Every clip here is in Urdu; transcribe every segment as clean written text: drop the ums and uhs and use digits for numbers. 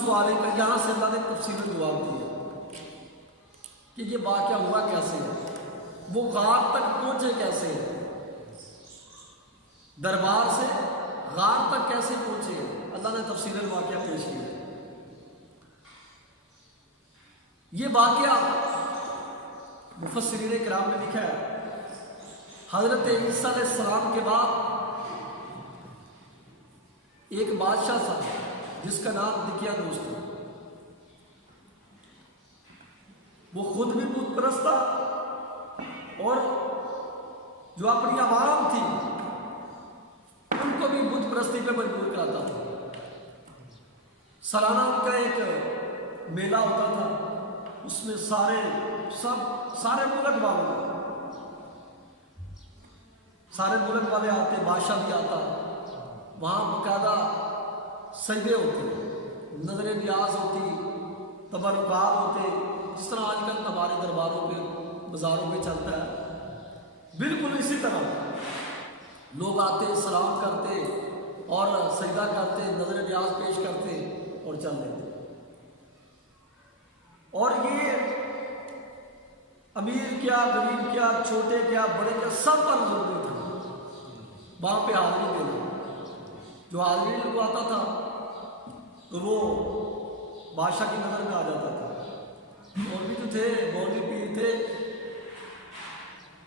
نقص علیہ کا یہاں سے اللہ نے تفصیل جواب دیا کہ یہ واقعہ ہوا کیسے ہے، وہ غار تک پہنچے کیسے ہیں، دربار سے غار تک کیسے پہنچے ہیں، اللہ نے تفصیل الواقعہ پیش کیا۔ یہ واقعہ مفسرین کرام نے لکھا ہے حضرت عیسیٰ علیہ السلام کے بعد ایک بادشاہ تھا جس کا نام دقیانوس تھا۔ وہ خود بھی بت پرست تھا اور جو اپنی عوام تھی ان کو بھی بت پرستی پہ مجبور کراتا تھا۔ سالانہ ان کا ایک میلہ ہوتا تھا، اس میں سارے ملک والے آتے، بادشاہ بھی آتا، وہاں باقاعدہ سجدے ہوتے، نظر نیاز ہوتی، تبرکات ہوتے، جس طرح آج کل ہمارے درباروں پہ بازاروں پہ چلتا ہے، بالکل اسی طرح لوگ آتے، سلام کرتے اور سجدہ کرتے، نظر نیاز پیش کرتے اور چل دیتے۔ اور یہ امیر کیا، غریب کیا، چھوٹے کیا، بڑے کیا، سب پر ضروری تھا وہاں پہ حاضری دینا۔ جو حاضری لگواتا تھا تو وہ بادشاہ کی نظر میں آ جاتا تھا۔ مولوی جو تھے، مولوی پیر تھے،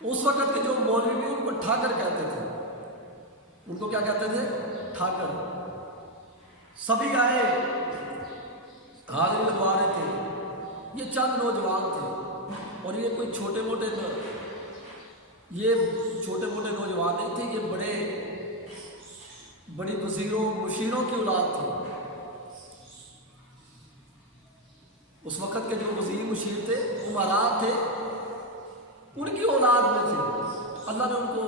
اس وقت کے جو مولوی بھی ان کو ٹھاکر کہتے تھے۔ ان کو کیا کہتے تھے؟ ٹھاکر۔ سبھی آئے، حاضری لگوا رہے تھے۔ یہ چند نوجوان تھے اور یہ کوئی چھوٹے موٹے نوجوان نہیں تھے، یہ بڑی وزیروں مشیروں کی اولاد تھی۔ اس وقت کے جو وزیر مشیر تھے، امراء تھے، ان کی اولاد میں تھے۔ اللہ نے ان کو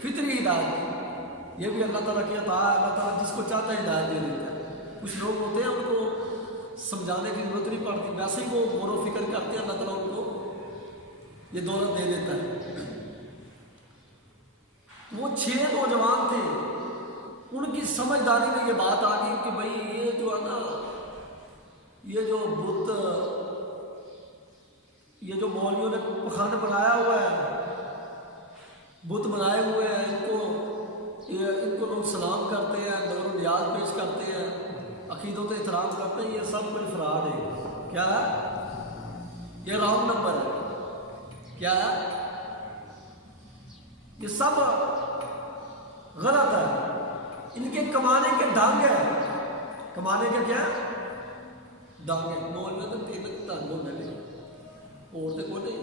فطری ہدایت دی۔ یہ بھی اللہ تعالیٰ کی عطا ہے، اللہ تعالیٰ جس کو چاہتا ہے ہدایت دے دیتا ہے۔ کچھ لوگ ہوتے ہیں ان کو سمجھانے کی ضرورت نہیں پڑتی، ویسے ہی وہ غور و فکر کرتے ہیں، اللہ تعالیٰ ان کو یہ دولت دے دیتا ہے۔ وہ 6 نوجوان تھے، ان کی سمجھداری میں یہ بات آ گئی کہ بھائی یہ جو ہے نا، یہ جو بت، یہ جو مولویوں نے پخانے بنایا ہوا ہے، بت بنائے ہوئے ہیں، ان کو لوگ سلام کرتے ہیں، نظر و نیاز پیش کرتے ہیں، عقیدت و احترام کرتے ہیں، یہ سب کچھ فراڈ ہے۔ کیا ہے؟ یہ رانگ نمبر ہے۔ کیا ہے؟ یہ سب غلط ہے۔ ان کے کمانے کے ڈھنگ ہے، کمانے کے کیا ڈھنگ ہے۔ مولوی تو 3 ڈھنگ ہونے لگے، اور تو کوئی نہیں۔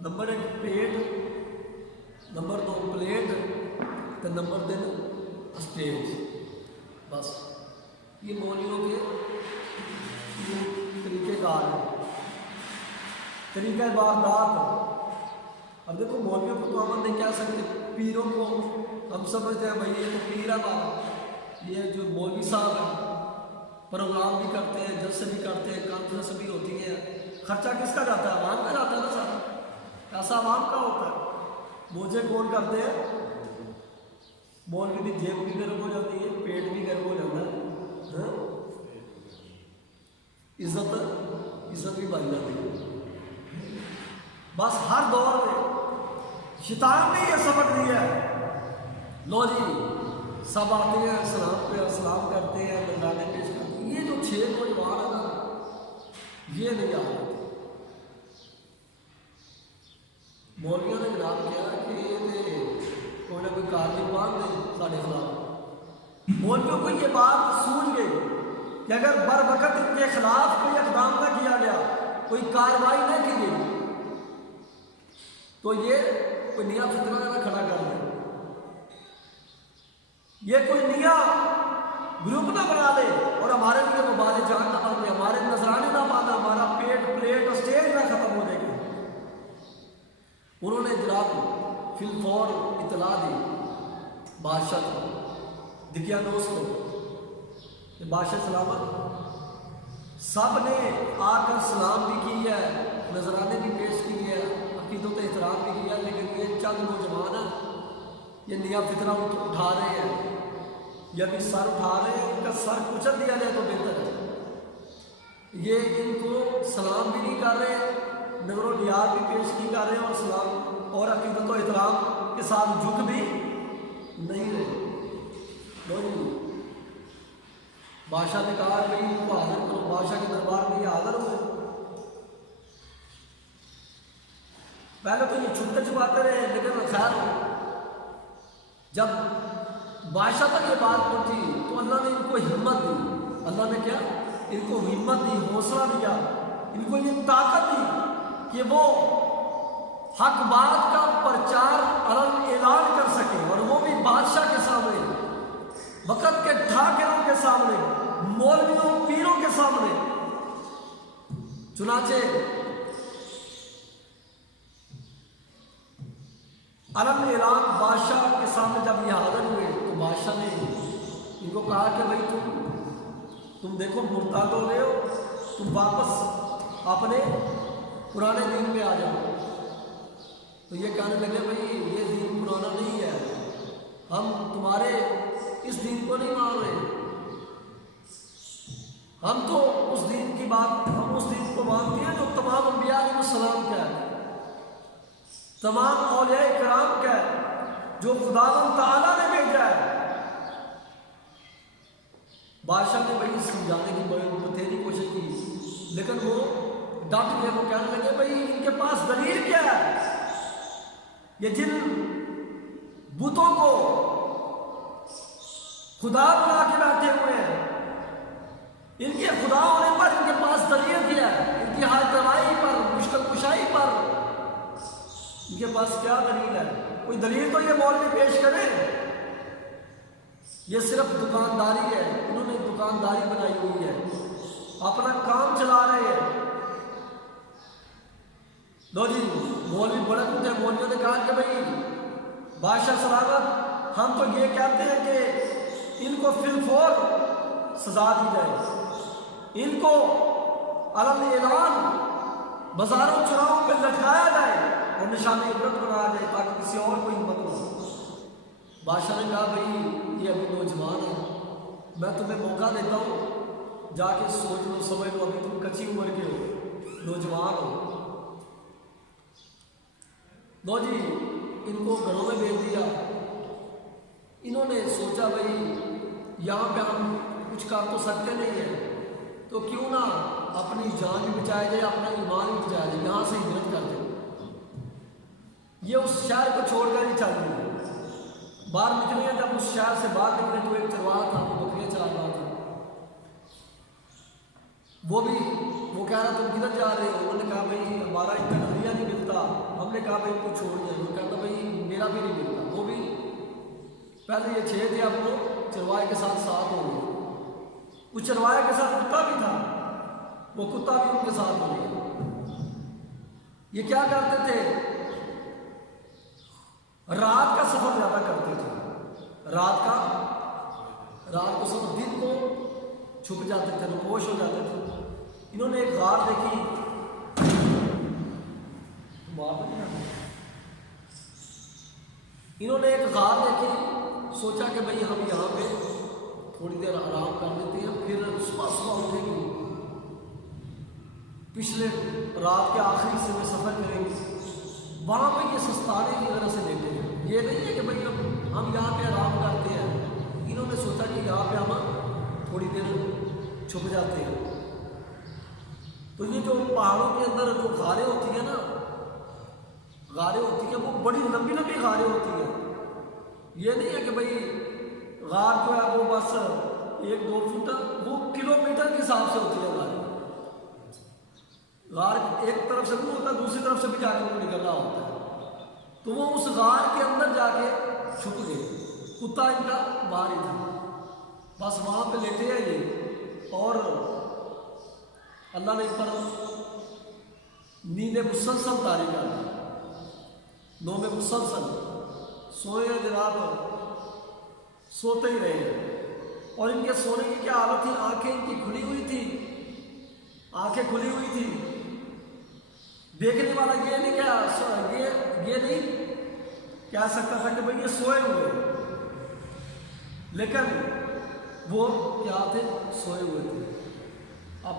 نمبر 1 پیٹ، نمبر 2 پلیٹ، تو نمبر 3 اسٹیج۔ بس یہ مولویوں کے طریقہ کار ہے، طریقہ واردات۔ اب دیکھو مولویوں کو تو ہم نہیں کہہ سکتے، پیروں کو ہم سمجھتے ہیں بھائی یہ تو پیر ہے، یہ جو مولوی صاحب ہیں پروگرام بھی کرتے ہیں، جلسے بھی کرتے ہیں، کانفرنس بھی ہوتی ہے، خرچہ کس کا جاتا ہے؟ عوام کا جاتا ہے نا سارا، ایسا عوام کا ہوتا ہے۔ موجے کون کرتے ہیں؟ مولوی کی جیب بھی گرم ہو جاتی ہے، پیٹ بھی گرم ہو جاتا ہے، عزت بھی بن جاتی ہے۔ بس ہر دور میں شیطان نے یہ سبق دیا ہے، لو جی سب آتے ہیں، سلام پہ سلام کرتے ہیں، نذرانے پیش کرتے ہیں۔ یہ جو 6 نوجوان ہیں نا، یہ نہیں آ رہے۔ مولویوں نے جناب کیا کہ کوئی نہ کوئی کارروائی باندھ دے سارے خلاف۔ مولویوں کو یہ بات سوچ گئی کہ اگر بر وقت ان کے خلاف کوئی اقدام نہ کیا گیا، کوئی کارروائی نہ کی گئی، تو یہ کوئی نیا فتنہ نہ کھڑا کر دے، یہ کوئی نیا گروپ نہ بنا دے اور ہمارے لیے وبال جان نہ بن دے، ہمارے نذرانے نہ مانا، ہمارا پیٹ پلیٹ اور اسٹیج نہ ختم ہو جائے گا۔ انہوں نے جناب فی الفور اطلاع دی بادشاہ کو، دقیانوس کو، کہ بادشاہ سلامت، سب نے آ کر سلام بھی کی ہے، نذرانے بھی پیش کی ہے، عقیدت و احترام بھی کیا، لیکن یہ چند نوجوان ہیں، یہ نیا فتنہ اٹھا رہے ہیں، یہ بھی سر اٹھا رہے ہیں، ان کا سر کچل دیا جائے تو بہتر ہے۔ یہ ان کو سلام بھی نہیں کر رہے، نظر و نیاز بھی پیش نہیں کر رہے، اور سلام اور عقیدت و احترام کے ساتھ جھک بھی نہیں رہے۔ بادشاہ نے کہا کہ ان کو حاضر کرو، بادشاہ کے دربار میں یہ حاضر ہوئے۔ پہلے تو یہ چھپتے چھپاتے رہے، لیکن خیر جب بادشاہ تک یہ بات پہنچی تو اللہ نے ان کو ہمت دی۔ اللہ نے کیا؟ ان کو ہمت دی، حوصلہ دیا، ان کو یہ طاقت دی کہ وہ حق بات کا پرچار اعلان کر سکے، اور وہ بھی بادشاہ کے سامنے، وقت کے ٹھاکروں کے سامنے، مولویوں پیروں کے سامنے۔ چنانچہ علم اعلان بادشاہ کے سامنے جب یہ حاضر ہوئے تو بادشاہ نے ان کو کہا کہ بھائی تم دیکھو مرتد ہو گئے ہو، تم واپس اپنے پرانے دین پہ آ جاؤ۔ تو یہ کہنے لگے بھائی یہ دین پرانا نہیں ہے، ہم تمہارے اس دین کو نہیں مان رہے، ہم تو اس دین کی بات، ہم اس دین کو مانتے ہیں جو تمام انبیاء علیہ السلام کا ہے، تمام اولیاء کرام کا ہے، جو خداوند تعالیٰ نے بھیجا ہے۔ بادشاہ نے بھائی سمجھانے کی بتھیری کوشش کی، لیکن وہ ڈٹ گئے، وہ کہنے لگے بھائی ان کے پاس دلیل کیا ہے؟ یہ جن بتوں کو خدا بنا کے بیٹھے ہوئے ہیں، ان کے خدا ہونے پر ان کے پاس دلیل کیا ہے؟ ان کی حالت روائی پر، مشکل کشائی پر ان کے پاس کیا دلیل ہے؟ کوئی دلیل تو یہ مولوی پیش کرے۔ یہ صرف دکانداری ہے، انہوں نے دکانداری بنائی ہوئی ہے، اپنا کام چلا رہے ہیں۔ لو جی مولوی بڑے ہوتے ہیں، مولویوں نے کہا کہ بھائی بادشاہ سلامت، ہم تو یہ کہتے ہیں کہ ان کو فی الفور سزا دی جائے، ان کو علم اعلان بازاروں چوراہوں پہ لٹکایا جائے اور نشانی عبرت بنایا جائے تاکہ کسی اور کو ہمت ہو۔ بادشاہ نے کہا بھائی یہ ابھی نوجوان ہے، میں تمہیں موقع دیتا ہوں، جا کے سوچ لو سمجھ لو، ابھی تم کچی عمر کے ہو، نوجوان ہو۔ لو جی ان کو گھروں میں بھیج دیا۔ انہوں نے سوچا بھائی یہاں پہ ہم کچھ کر تو سکتے نہیں ہیں، تو کیوں نہ اپنی جان بھی بچایا جائے، اپنا ایمان بھی بچایا جائے، یہاں سے ہجرت کر دیں۔ یہ اس شہر کو چھوڑ کر ہی چل رہے ہیں، باہر نکلے ہیں۔ جب اس شہر سے باہر نکلے تو ایک چرواہا تھا، وہ بکریاں چلا رہا تھا، وہ کہہ رہا تم کدھر جا رہے ہو؟ انہوں نے کہا بھائی ہمارا اتنا نظریہ نہیں ملتا۔ ہم نے کہا بھائی کو چھوڑ دیں، وہ کہتا بھائی میرا بھی نہیں ملتا۔ وہ بھی پہلے یہ 6 تھے، اب وہ چرواہے کے ساتھ 7 ہو گئے۔ اس چرواہے کے ساتھ کتا بھی تھا، وہ کتا بھی ان کے ساتھ ہو گیا۔ یہ کیا کرتے تھے؟ رات کا سفر زیادہ کرتے تھے، رات کو سفر، دن کو چھپ جاتے تھے، نپوش ہو جاتے تھے۔ انہوں نے ایک غار دیکھی، سوچا کہ بھئی ہم یہاں پہ تھوڑی دیر آرام کر لیتے ہیں، پھر صبح اٹھیں گے، پچھلے رات کے آخری حصے میں سفر کریں گے، وہاں پہ یہ سستانے کی طرح سے لیتے ہیں۔ یہ نہیں ہے کہ بھئی ہم یہاں پہ آرام کرتے ہیں، انہوں نے سوچا کہ یہاں پہ ہم تھوڑی دیر چھپ جاتے ہیں۔ تو یہ جو پہاڑوں کے اندر جو غاریں ہوتی ہیں نا، غاریں ہوتی ہیں، وہ بڑی لمبی لمبی غاریں ہوتی ہیں۔ یہ نہیں ہے کہ بھئی غار جو ہے وہ بس 1-2 فٹ، وہ کلومیٹر کے حساب سے ہوتی ہے غاریں۔ غار ایک طرف سے بھی ہوتا ہے، دوسری طرف سے بھی جا کے وہ نکلنا ہوتا ہے۔ تو وہ اس غار کے اندر جا کے چھپ گئے، کتا ان کا باہر ہی تھا، بس وہاں پہ لیٹے ہیں یہ، اور اللہ نے اس پر نیند مسلسل طاری کر دی، نوم مسلسل، سوئے جناب، سوتے ہی رہے ہیں۔ اور ان کے سونے کی کیا حالت تھی؟ آنکھیں ان کی کھلی ہوئی تھی، آنکھیں کھلی ہوئی تھی۔ دیکھنے والا یہ نہیں کہہ سکتا تھا کہ بھئی یہ سوئے ہوئے، لیکن وہ کیا تھے؟ سوئے ہوئے تھے،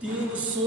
300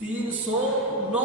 309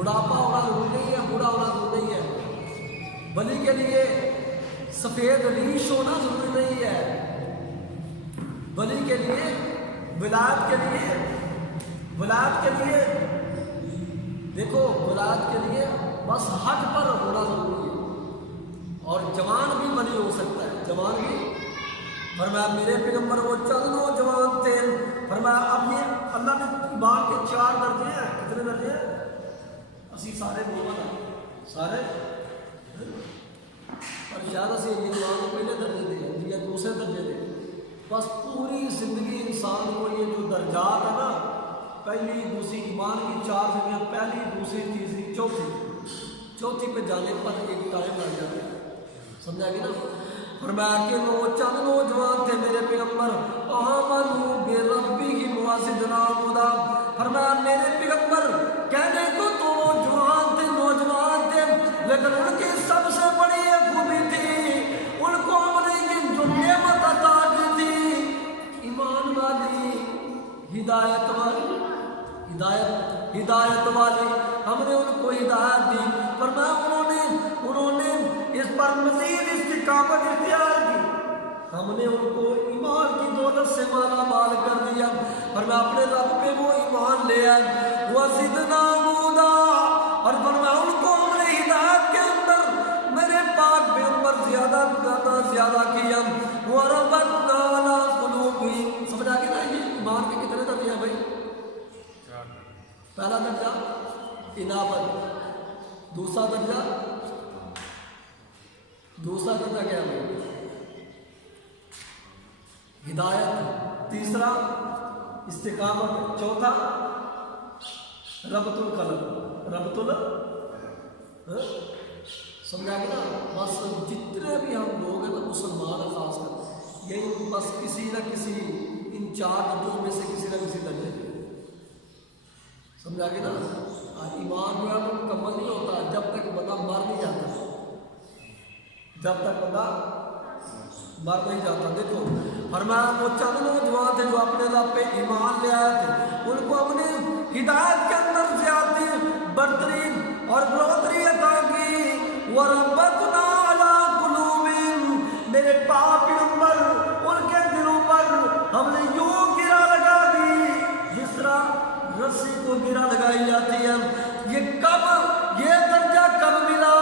بڑھاپا ہونا ضروری نہیں ہے، بوڑھا ہونا ضروری نہیں ہے، ولی کے لیے سفید ریش ہونا ضروری نہیں ہے، ولی کے لیے ولایت کے لیے دیکھو ولایت کے لیے بس حق پر ہونا ضروری ہے، اور جوان بھی ولی ہو سکتا ہے، جوان بھی۔ فرمایا میرے پیغمبر وہ چند نوجوان تھے، فرمایا اب یہ اللہ نے ایمان کے 4 درجے ہیں، کتنے درجے ہیں؟ اسی سارے مومن ہیں سارے، اور شاید اسی ایمان کو پہلے درجے دے یا دوسرے درجے دے، بس پوری زندگی انسان کو یہ جو درجات ہے نا، پہلی دوسری ایمان کی 4 جگہیں، پہلی دوسری تیسری چوتھی پہ جانے پر ایک ٹائم لگ جاتا ہے، سمجھا گیا نا؟ فرمایا کہ چند نوجوان تھے میرے پیغمبر، آمنوا بربہم وزدناہم ھدی، فرمایا میرے پیغمبر کہنے کو تو وہ نوجوان تھے لیکن ان کی سب سے بڑی ایک خوبی تھی، ان کو ہم نے جو نعمت عطا کی تھی، ایمان والی، ہدایت والی، ہم نے ان کو ہدایت دی، فرمایا انہوں نے اس پر مزید استقامت اختیار کی، ہم نے ان کو ایمان کی دولت سے مالا مال کر دیا، اور میں اپنے رب پہ وہ ایمان لے آئے، وَزِدْنَاهُمْ هُدًى، اور فرمایا ان کو ہم نے ہدایت کے اندر میرے پاک پیغمبر زیادہ کیا، وَرَبَطْنَا عَلَىٰ قُلُوبِهِمْ، سمجھا کہ نا یہ ایمان کے کتنے درجے ہیں بھائی؟ پہلا درجہ انابت، دوسرا درجہ کیا ہے؟ ہدایت، تیسرا استقامت، چوتھا ربط القلب، سمجھا گیا نا؟ بس جتنے بھی ہم لوگ ہیں نا مسلمان خاص کر، یہی بس کسی نہ کسی ان 4 درجوں میں سے کسی نہ کسی درجے، سمجھا گیا نا؟ ایمان جو ہے وہ مکمل نہیں ہوتا جب تک بندہ مر نہیں جاتا، دیکھو فرمایا وہ چند نوجوان تھے جو اپنے رب پہ ایمان لے آئے تھے، ان کو ہم نے ہدایت کے اندر زیادتی، برترین اور بلوتری عطا کی، وَرَبَّطْنَا عَلَىٰ قُلُوبِهِمْ، میرے پاک پیغمبر ان کے دلوں پر ہم نے یوں گرا لگا دی جس طرح رسی کو گرا لگائی جاتی ہے۔ یہ درجہ کب ملا؟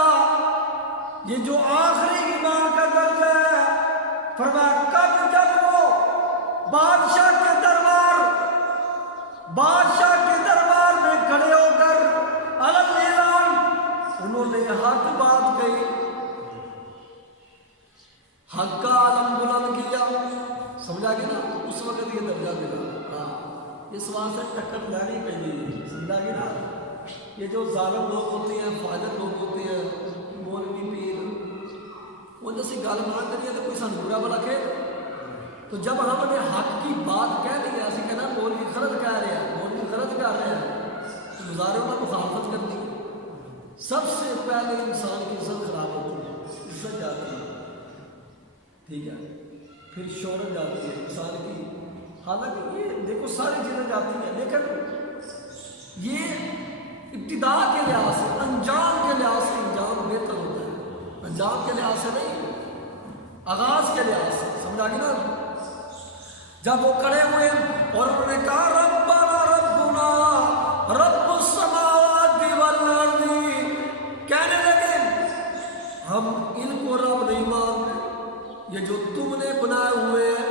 یہ جو آخری ایمان کا درجہ ہے، فرمایا کب؟ جب وہ بادشاہ کے دربار میں کھڑے ہو کر اعلان انہوں نے حق بات کہی، حق کا علم بلند کیا، سمجھا گیا نا؟ اس وقت یہ درجہ ملا۔ اس واسطے ٹکر لانی پہنی، سمجھا گیا نا؟ یہ جو ظالم لوگ ہوتے ہیں، فاجر لوگ ہوتے ہیں، مولوی پیر، وہ جیسی گل نہ کریے تو کوئی سن برا بلا کہ، تو جب ہم نے حق کی بات کہہ دی ہے، اسی کہنا مولوی غلط کہہ رہے ہیں، مولوی غلط کہہ رہے ہیں، تو گزارے پر مخالفت کرنی، سب سے پہلے انسان کی عزت خراب ہوتی ہے، عزت جاتی ہے، ٹھیک ہے، پھر شہرت جاتی ہے انسان کی، حالانکہ یہ دیکھو ساری چیزیں جاتی ہیں، لیکن یہ ابتدا کے لحاظ سے، انجام کے لحاظ سے انجام بہتر ہوتا ہے، انجام کے لحاظ سے نہیں، آغاز کے لحاظ سے، سمجھا گیا نا؟ جب وہ کھڑے ہوئے اور انہوں نے کہا ربنا ربنا رب السماوات والارض، کہنے لگے ہم ان کو رب نہیں مانتے، یہ جو تم نے بنائے ہوئے ہیں،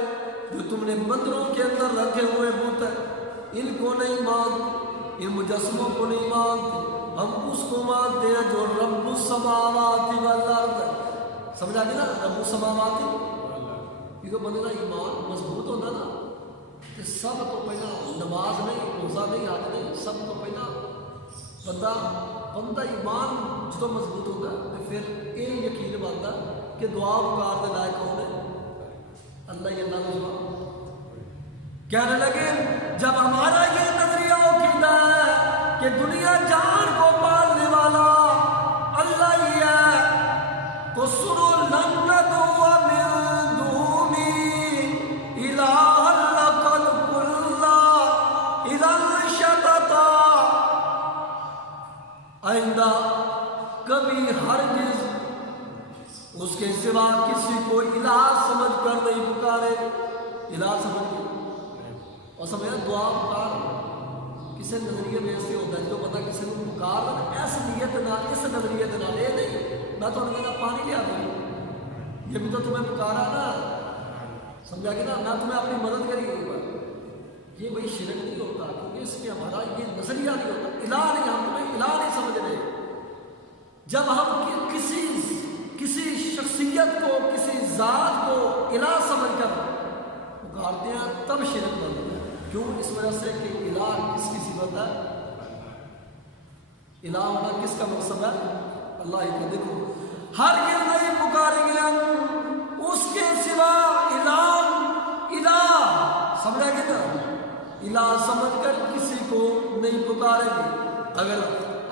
جو تم نے مندروں کے اندر رکھے ہوئے بت ہیں، ان کو نہیں مانتے، ان مجسموں کو نہیں مانتے، ہم اس کو مانتے ہیں جو رب السماوات والارض، سمجھا گیا نا؟ رب السماوات، یہ تو بندے کا ایمان مضبوط ہوتا نا کہ سب تو پہلا نماز نہیں، روزہ نہیں، حج نہیں، سب تو پہلا بندہ ایمان جو مضبوط ہوتا ہے تو پھر یہ یقین بنتا کہ دعا پکار دے لائق کون ہے؟ اللہ ہی اللہ کو کہنے لگے جب ہمارا یہ نظریہ عقیدہ ہے کہ دنیا جان کو پالنے والا اللہ ہی ہے، تو سنو لن ندعو من دونی الہا لقد قلنا اذا شططا، آئندہ کبھی ہرگز اس کے سوا کسی کو الہ سمجھ کر نہیں پکارے. الہ سمجھ کے اور سمجھا دعا پکار کسی نظریے میں ایسے ہوتا ہے جو پتا کسی کو پکار ایس نیت نہ اس نظریے نہ لے نہیں میں تو کہنا پانی لیا دوں یہ بھی تو تمہیں پکارا نا سمجھا کہ نا میں تمہیں اپنی مدد کری گا. یہ بھائی شرک نہیں ہوتا کیونکہ اس میں ہمارا یہ نظریہ نہیں ہوتا. الہ نہیں ہم تمہیں الہ نہیں سمجھ رہے. جب ہم کسی شخصیت کو کسی ذات کو الہ سمجھ کر پکارتے ہیں تب شرک بنتا ہے. کیوں؟ اس وجہ سے کہ الہ کس کی صفت ہے. الہ ہونا کس کا مقصد ہے؟ اللہ ہی کو. دیکھو ہر نہیں پکاریں گے ہم اس کے سوا الہ سمجھا گیا نا. الہ سمجھ کر کسی کو نہیں پکاریں گے.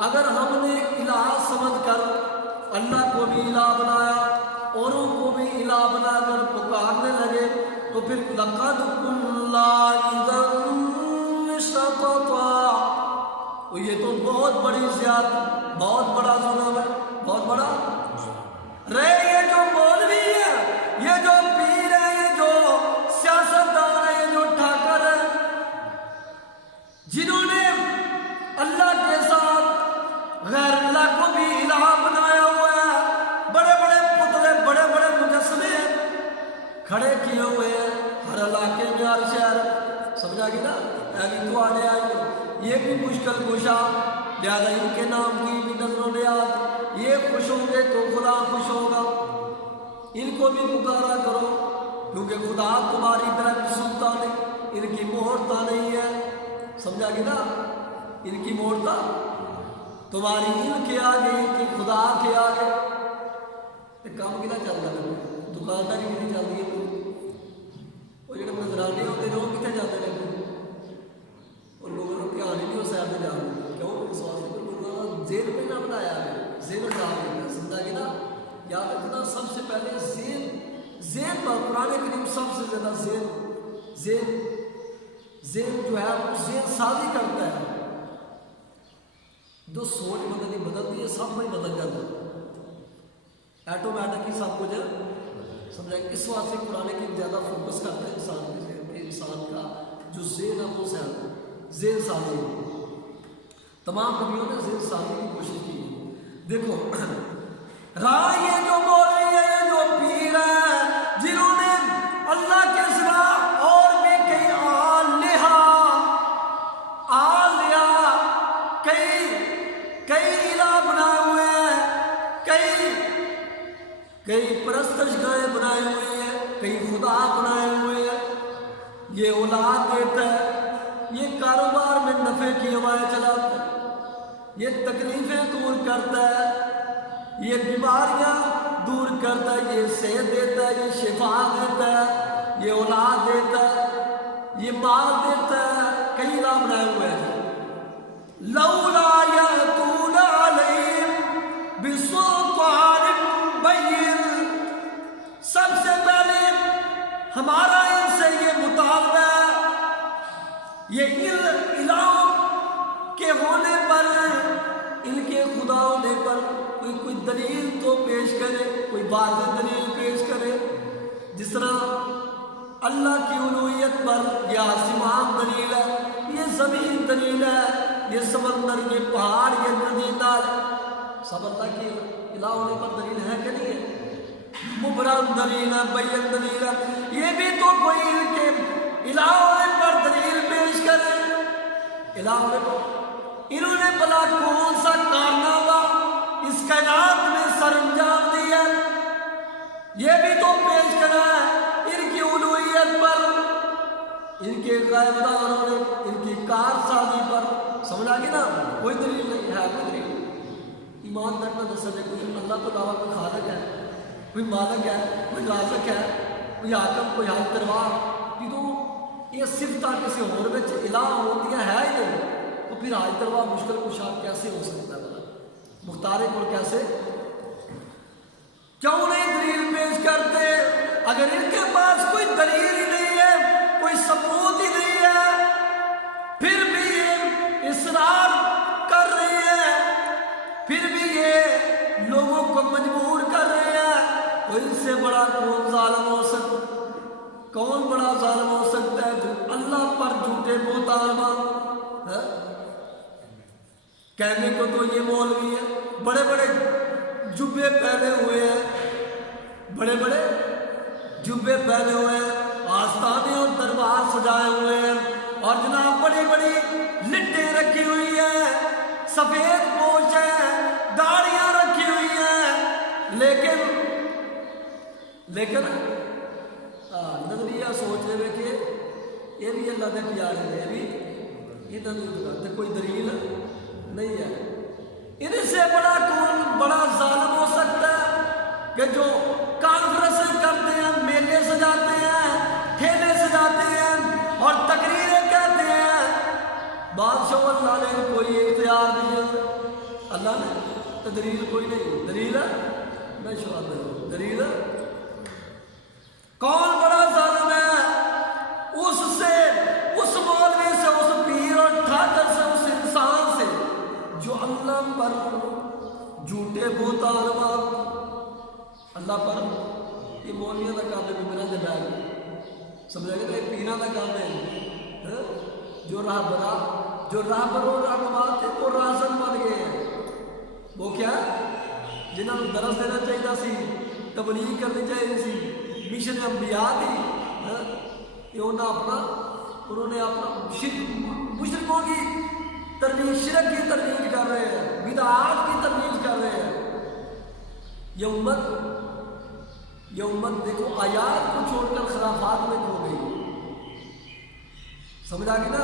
اگر ہم نے الہ سمجھ کر اللہ کو بھی الہ بنایا اوروں کو بھی الہ بنا کر پکارنے لگے تو پھر لقد کنا اذا شططا. یہ تو بہت بڑی زیادت بہت بڑا ظلم ہے. بہت بڑا یہ جو مولوی ہے یہ جو پیر ہے یہ جو سیاستدان ہے یہ جو ٹھاکر ہے جنہوں نے اللہ کے ساتھ غیر اللہ کو بھی الہ بنایا ہوا ہے. بڑے بڑے پتلے بڑے بڑے مجسمے کھڑے کیے ہوئے ہیں ہر علاقے میں ہر شہر. سمجھا گیا نا. ابھی تو آنے آئے یہ بھی مشکل کشا لہٰذا ان کے نام کی بھی نظروں نے آج یہ خوش ہوں گے تو خدا خوش ہوگا. ان کو بھی پکارا کرو کیونکہ خدا تمہاری طرف سنتا نہیں. ان کی مہرتا نہیں ہے. سمجھا گیا نا. ان کی مہرتا تمہاری ان کے آگے ان کی خدا کے آگے. کام کتنا چل رہا ہے دکانداری کتنی چل رہی ہے. وہ جڑے نظرانے ہوتے ہیں وہ کتنے جاتے ہیں اور لوگوں کو دھیان ہی نہیں وہ سیر میں جا رہے. کیوں؟ اس واسطے ذہن پہ نہ بنایا ہے. ذہن ڈال سمجھا گیا نا. یاد رکھنا سب سے پہلے ذہن پر قرآن کریم سب سے زیادہ ذہن جو ہے وہ ذہن سازی کرتا ہے. جو سوچ بدلتی ہے سب میں بدل جاتا ہے. ایٹومیٹک ہی سب کچھ سمجھا. اس واسطے قرآن کریم زیادہ فوکس کرتا ہے انسان کے ذہن پہ. انسان کا جو ذہن ہے وہ ذہن سازی. تمام نبیوں نے ذہن سازی کی کوشش کی. دیکھو یہ جو مولوی ہے یہ جو پیر ہے جنہوں نے اللہ کے سوا اور بھی کئی آلیہ کئی الہ بنائے ہوئے ہیں. کئی پرستش گاہیں بنائے ہوئے ہیں. کئی خدا بنائے ہوئے ہیں. یہ اولاد دیتا ہے. یہ کاروبار میں نفع کی ہوائیں چلاتا ہے. یہ تکلیفیں دور کرتا ہے. یہ بیماریاں دور کرتا ہے. یہ صحت دیتا ہے. یہ شفا دیتا ہے. یہ اولاد دیتا ہے. یہ مال دیتا ہے. کئی الہ بنائے ہوئے ہیں. لولا یأتون علیہم بسلطان بین. سب سے پہلے ہمارا ان سے یہ مطالبہ ہے یہ الہوں کے ہونے پر ان کے خدا ہونے پر کوئی دلیل تو پیش کرے. کوئی واضح دلیل پیش کرے. جس طرح اللہ کی الوہیت پر یہ آسمان دلیل ہے. یہ زمین دلیل ہے. یہ سمندر یہ پہاڑ یہ ندی نال سب اللہ کی الہ ہونے پر دلیل ہے کہ نہیں ہے. مبرم دلیل ہے. بین دلیل ہے. یہ بھی تو کوئی ان کے الہ ہونے پر دلیل پیش کرے. الہ ہونے پر انہوں نے بلا کون سا کارنامہ اس کائنات میں سر انجام دیا یہ بھی تو پیش کرا ہے. ان کی الوہیت پر ان کے غائب داروں نے ان کی کارسازی پر. سمجھا گیا نا. کوئی دلیل نہیں ہے. کوئی دلیل ایمان تک نہ دسے کوئی اللہ تو علاوہ کوئی خالق ہے کوئی مالک ہے کوئی رازق ہے کوئی حاکم کوئی حاج دربار. یہ صفتہ کسی اور میں الہ ہوتی ہے ہی نہیں تو پھر حاج دربار مشکل کشا کیسے ہو سکتا ہے. مختار کو کیسے کیوں نہیں دلیل پیش کرتے. اگر ان کے پاس کوئی دلیل ہی نہیں ہے کوئی ثبوت ہی نہیں ہے پھر بھی یہ اصرار کر رہے ہیں تو ان سے بڑا کون ظالم ہو سکتا، کون بڑا ظالم ہو سکتا ہے جو اللہ پر جھوٹے بہتان باندھے؟ کہنے کو تو یہ مولوی ہے، بڑے بڑے جبے پہنے ہوئے ہیں، بڑے بڑے جبے پہنے ہوئے ہیں، آستانے اور دربار سجائے ہوئے ہیں، اور جناب بڑی بڑی لٹیں رکھی ہوئی ہیں، سفید پوش ہے، داڑیاں رکھی ہوئی ہیں، لیکن نظریہ سوچ رہے کہ یہ بھی اللہ کے پیارے ہیں، یہ بھی ادھر ادھر کوئی دلیل نہیں ہے۔ ان سے بڑا کون بڑا ظالم ہو سکتا ہے کہ جو کانفرنسیں کرتے ہیں، میلے سجاتے ہیں، ٹھیلے سجاتے ہیں اور تقریریں کہتے ہیں، بادشاہ اللہ نے کوئی اختیار نہیں ہے، اللہ نے تو دلیل کوئی نہیں، دلیل میں شوال دوں، دلیل کون بڑا ظالم ہے؟ اس سے، اس مولوی سے، اس پیر اور ٹھاکر سے، اس انسان سے جو اللہ پر جھوٹے بہتان باندھے، اللہ پر، یہ مولیاں کا کام ہے، میرا جبال سمجھا گیا کہ پیروں کا کام ہے، جو راہبر اور رہنما تھے وہ راہزن بن گئے ہیں، وہ کیا جنہوں نے درس دینا چاہیے سی، تبلیغ کرنی چاہیے سی، مشن انبیاء دی، انہوں نے اپنا مشرکوں کی ترویج، شرک کی ترویج کر رہے ہیں، بدعات کی ترویج کر رہے ہیں۔ یہ امت دیکھو آیات کو چھوڑ کر خرافات میں کھو گئی، سمجھا کہ نا؟